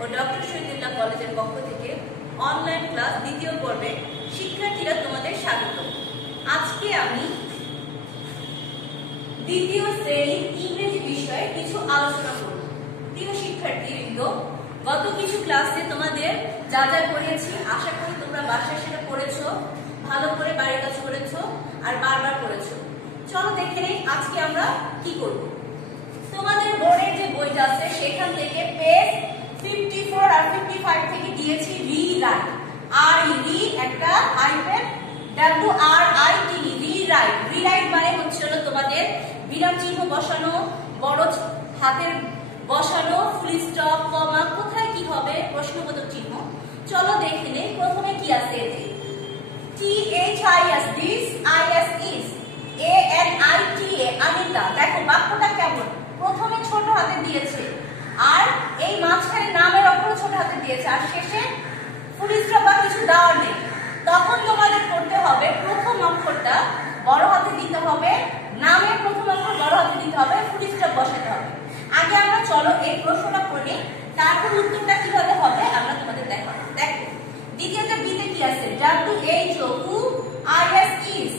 ও doctor Shahidullah কলেজের পক্ষ থেকে অনলাইন ক্লাস দ্বিতীয় পর্বে শিক্ষার্থীরা তোমাদের স্বাগত। আজকে আমি দ্বিতীয় শ্রেণীর ইংরেজি বিষয়ে কিছু আলোচনা করব। প্রিয় শিক্ষার্থীবৃন্দ, গত কিছু ক্লাসে তোমাদের যা যা পড়িয়েছি আশা করি তোমরা বাসায় সেটা পড়েছো, ভালো করে বাড়ির কাজ করেছো আর বারবার পড়েছো। চলো দেখে নেই আজকে আমরা কি করব। তোমাদের বোর্ডের যে বইটা আছে সেখান থেকে পেজ 54 আর 55 থেকে দিয়েছি রিরাইট। আর রি একটা হাইফেন WRIT রিরাইট। রিরাইট মানে হচ্ছে হলো তোমাদের বিরাম চিহ্ন বসানো, বড় হাতের বসানো, ফুল স্টপ, কমা, কোথায় কি হবে প্রশ্নবোধক চিহ্ন। চলো দেখে নেই প্রথমে কি আছে এতে। THIS this, IS is, ANITA Anita. দেখো বাক্যটা কেমন, প্রথমে ছোট হাতে দিয়েছে আর এই মাঝখানে নামের অক্ষর ছোট হাতে দিয়েছে আর শেষে ফুল স্টপ বা কিছু দেওয়া নেই। তখন তোমাদের করতে হবে প্রথম অক্ষরটা বড় হাতে দিতে হবে, নামের প্রথম অক্ষর বড় হাতে দিতে হবে, ফুল স্টপ বসাতে হবে। আগে আমরা চলো এই প্রশ্নটা পড়ি, তারপর উত্তরটা কিভাবে হবে আমরা তোমাদের দেখাবো। দেখো দ্বিতীয়তে বিতে কি আছে, WHO who, IS is,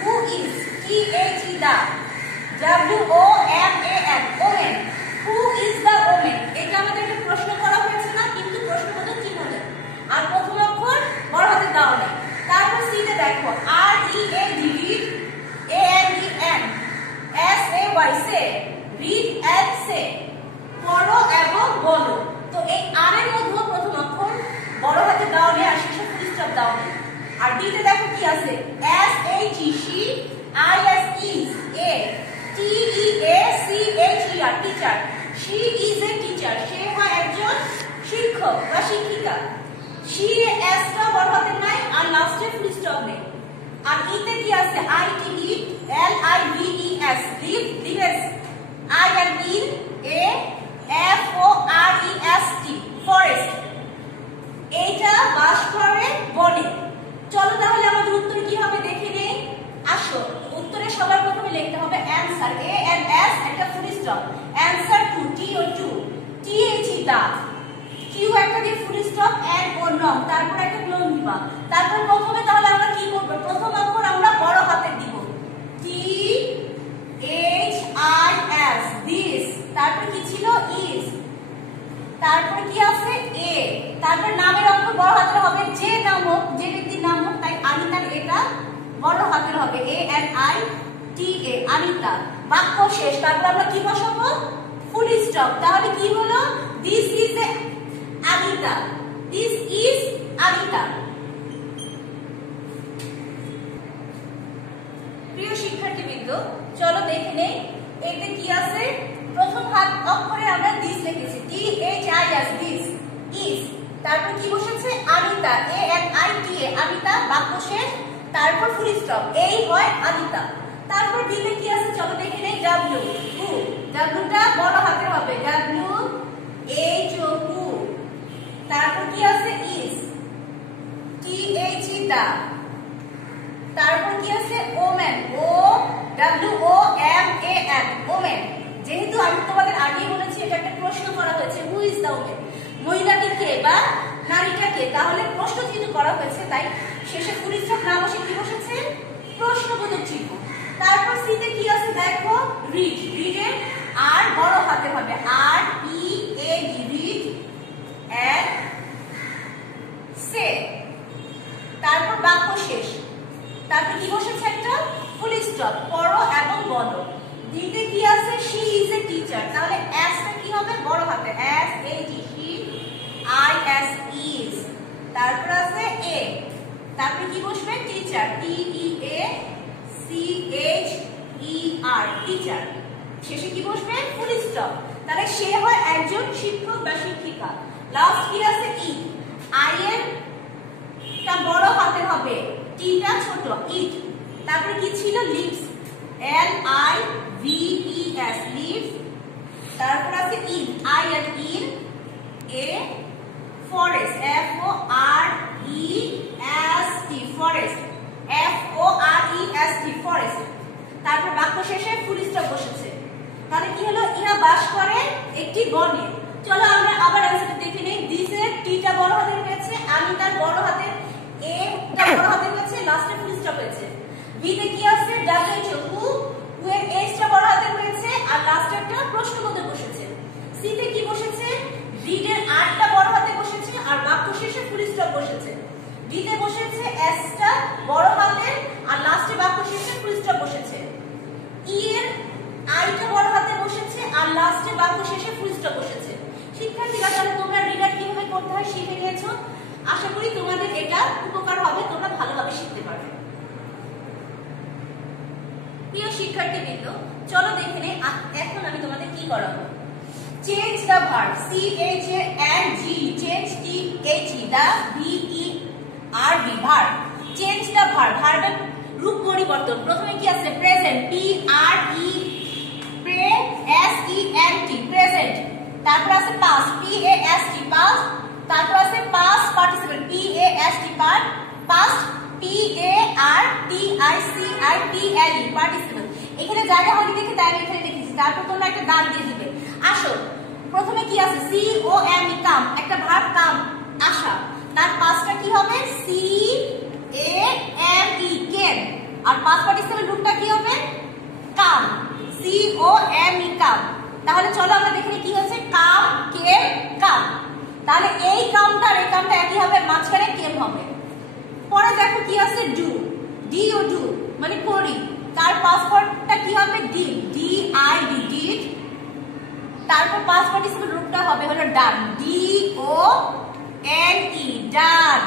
who is, THE the, WOMAN woman, who is the woman। এটা আমাদেরকে প্রশ্ন করা হয়েছে না, কিন্তু প্রশ্নবোধক চিহ্ন নেই আর প্রথম অক্ষর বড় হাতে দেওয়া নেই। তারপর সিতে দেখো READ read, ANDEN SAY say, read and say, পড়ো এবং বলো। তো এই আর এর মধ্যে প্রথম অক্ষর বড় হাতে দেওয়া নেই আর শেষে ফুল স্টপ দেওয়া নেই। আর ডিতে দেখো কি আছে, SHE she, IS is, A TEACHER teacher. she is a teacher, সে হয় একজন শিক্ষক বা শিক্ষিকা। she s টা বড় হাতে নাই আর লাস্টে ফুল স্টপ নেই। আর ইতে কি আছে, ITE LIVES live, lives, I and in, A FOREST forest, এইটা বাস করে বনে। চলো তাহলে আমাদের উত্তর কি হবে দেখে নেই। আসো উত্তরে সবার প্রথমে লিখতে হবে অ্যানসার, ANS একটা full stop, answer to TO2, THE the, Q একটা দিয়ে ফুল স্টপ, এন্ড ও নং, তারপর একটা ক্লোন দিবা। তারপর প্রথমে তাহলে আমরা কি করব, প্রথম অক্ষর আমরা বড় হাতে দিব, THIS this, তারপর কি ছিল is, তারপর কি আছে A, তারপর নামের অক্ষর বড় হাতের হবে, যে নাম হোক যে ব্যক্তির নাম হোক, তাই আনিতার এটা বড় হাতের হবে ANITA আনিতা। বাক্য শেষ, তারপর আমরা কি বসাবো, ফুল স্টপ। তাহলে কি হলো, this is Anita, this is Anita. প্রিয় শিক্ষার্থীবৃন্দ, চলো দেখে নেই এতে কি আছে। প্রথম হাত অক্ষরে আমরা দিস লিখেছি, THIS দিস, ইজ, তারপর কি বসেছে আনিতা, ANITA আনিতা, বাক্য শেষ, তারপর ফুল স্টপ, এই হয় আনিতা। তারপর দিলে কি আছে চলো দেখে নেই, W হু, Wটা বড় হাতের হবে, WHO হু, তারপর কি আছে ইজ, THE দা, তারপর কি আছে ওম্যান, WOMAN ওম্যান। যেহেতু আমি তোমাদের আগেই বলেছি এটা একটা প্রশ্ন করা হয়েছে, হু ইজ দা ওম্যান, মহিলাটি কে বা নারীটা কে, তাহলে প্রশ্ন যেহেতু করা হয়েছে তাই শেষে ফুল স্টপ না বসে কি বসেছে, প্রশ্নবোধক চিহ্ন। তারপর সিতে কি আছে দেখো, রিড, রিডে আর বড় হাতে হবে, READ রিড এন্ড সে, তারপর বাক্য শেষ, তারপর কি বসেছে একটা ফুল স্টপ, পড়ো এবং বলো। দিতে কি আছে, she is a teacher, তাহলে s টা কি হবে বড় হাতে, SHE she, IS is, তারপর আছে A, তারপর কি বসবে টিচার, TEACHER টিচার, শেষে কি বসবে ফুল স্টপ। তাহলে সে হয় একজন শিক্ষক বা শিক্ষিকা। লাস্ট কি আছে ই, I এর টা বড় হাতে হবে, টি টা ছোট, ইট, তারপর কি ছিল লিভস, LIVES লিভস, তারপর আছে in, I and in, A forest, FOREST forest, FOREST forest, তারপর বাক্য শেষে ফুল স্টপ বসেছে। তাহলে কি হলো, ইহা বাস করে একটি বনে। চলো আমরা আবার অ্যান্সারটা দেখে নেই। দিস এর টিটা বড় হাতের হয়েছে, আমি তার বড় হাতের এ টা বড় হাতের হয়েছে, লাস্টে ফুল স্টপ হয়েছে। বি তে কি আছে ডাব্লিউ হু এর এস টা বড় হাতের হয়েছে আর লাস্টেরটা প্রশ্নবোধক বসেছে। সি তে কি বসেছে রিড এর আর টা বড় হাতে বসেছে আর বাক্য শেষে ফুল স্টপ বসেছে। ডি তে বসেছে এস টা বড় হাতের আর লাস্টে বাক্য শেষে ফুল স্টপ বসেছে। ই এর আই টা বড় হাতে বসেছে আর লাস্টে বাক্য শেষে ফুল স্টপ বসেছে। শিক্ষার্থীরা তাহলে তোমরা রিডার কিভাবে করতে হয় শিখে নিয়েছো। আশা করি তোমাদের এটা উপকার হবে, তোমরা ভালোভাবে শিখতে পারবে। প্রিয় শিক্ষার্থীবৃন্দ, চলো দেখে নেই এখন আমি তোমাদের কি করাবো। Change the verb, C H A N G, change T H E, the V E R B, verb. Change the verb, ভার্বের রূপ পরিবর্তন। প্রথমে কি আছে প্রেজেন্ট, পি আর ই প্রে S E N T, present. তারপর আছে past, P A S T, past. তারপর আছে past participle, P A S T, past, P A R T I C I P L E, participle. এখানে জায়গা হয়নি দেখে তাই আমি এখানে লিখেছি। তারপর তোমরা একটা দাগ দিয়ে দিবে। আসো প্রথমে কি আছে সি ও এম ই, কাম, একটা ভার্ব কাম, আসা। তার পাস্টটা কি হবে C A M E, came. আর পাস্ট পার্টিসিপল রূপটা কি হবে কাম, সি ও এম ই, কাম। তাহলে চলো আমরা দেখি কি হচ্ছে কাম কেম কাম। তাহলে এই কামটার এই কামটা একই হবে, মাঝখানে কেম হবে। পরে দেখো কি আছে ডু, ডি ও ডু মানে করি। তার পাসওয়ার্ডটা কি হবে did, D I D, did. তারপর পাস্ট পার্টিসিপল রূপটা হবে হলো ডান, ডি ও এন ই, ডান।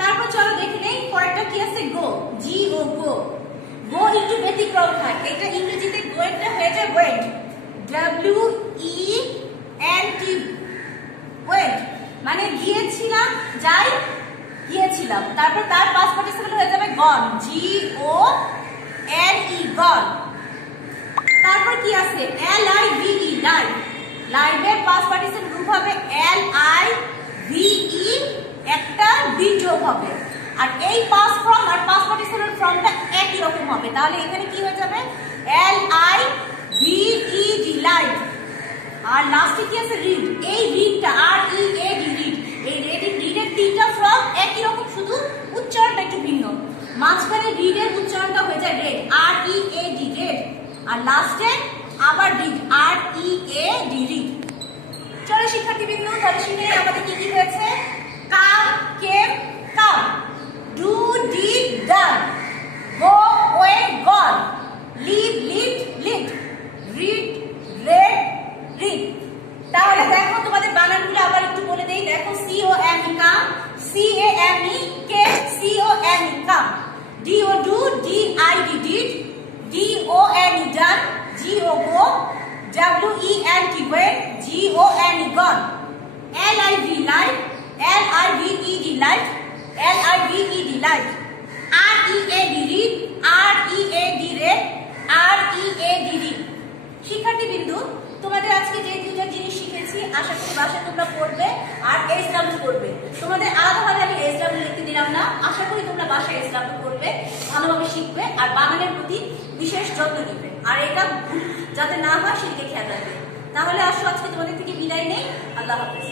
তারপর চলো দেখে নেই পরেরটা কি আছে গো, জি ও গো। গো একটু ব্যতিক্রম হয়, এটা ইংরেজিতে গোয়েন্টটা হয়ে যায় went, W E N T, went মানে গিয়েছিলাম, যাই গিয়েছিলাম। তারপর তার পাস্ট পার্টিসিপল হয়ে যাবে গন, জি ও এন ই, গন। তারপর কি আছে এল আই ভি ই, লাইভ। লাইভের পাস্ট পার্টিসিপল রূপ হবে এল আই ভি ই, একটা বি যোগ হবে। আর এই পাস্ট ফর্ম আর পাস্ট পার্টিসিপল ফর্মটা একই রকম হবে। তাহলে এখানে কি হয়ে যাবে L I V E D, live. আর লাস্টে কি আছে রিড, এই রিডটা আর ই এ ডি, রিড। এই রিডের তিনটা ফর্ম একই রকম, শুধু উচ্চারণটা একটু ভিন্ন। মাঝখানে রিডের উচ্চারণটা হয়ে যায় read, R E A D, read. আর লাস্টে আবার read, R E A D, read. চলো শিক্ষার্থীবৃন্দ তাহলে শুনে আমাদের কি কি হয়েছে come came come, do did done, go went gone, live lived lived, read read read. তাহলে দেখো তোমাদের বানানগুলো আবার একটু বলে দেই। দেখো C O M E, come, C A M E, কে, C O M E, come. D O do, D I D, did. D O N E, done, G O go, W E N T, went, G O N E, gone. L I V, live, L I V E D, live, L I V E D, live. R E A D, read, R E A D, read, R E A D, read. শিক্ষার্থীবৃন্দু তোমাদের আজকে যে দুইটা জিনিস শিখেছি আশা করি বাসায় তোমরা পড়বে আর এস ডাব্লিউ করবে। তোমাদের আলাদাভাবে আমি এস ডাব্লিউ লিখতে দিলাম না, আশা করি তোমরা বাসায় এস ডাব্লিউ করবে, ভালোভাবে শিখবে আর বানানের প্রতি বিশেষ যত্ন নিবে। আর এটা যাতে না হয় সেদিকে খেয়াল রাখবে। তাহলে আসো আজকে তোমাদের থেকে বিদায় নেই, আল্লাহ হাফেজ।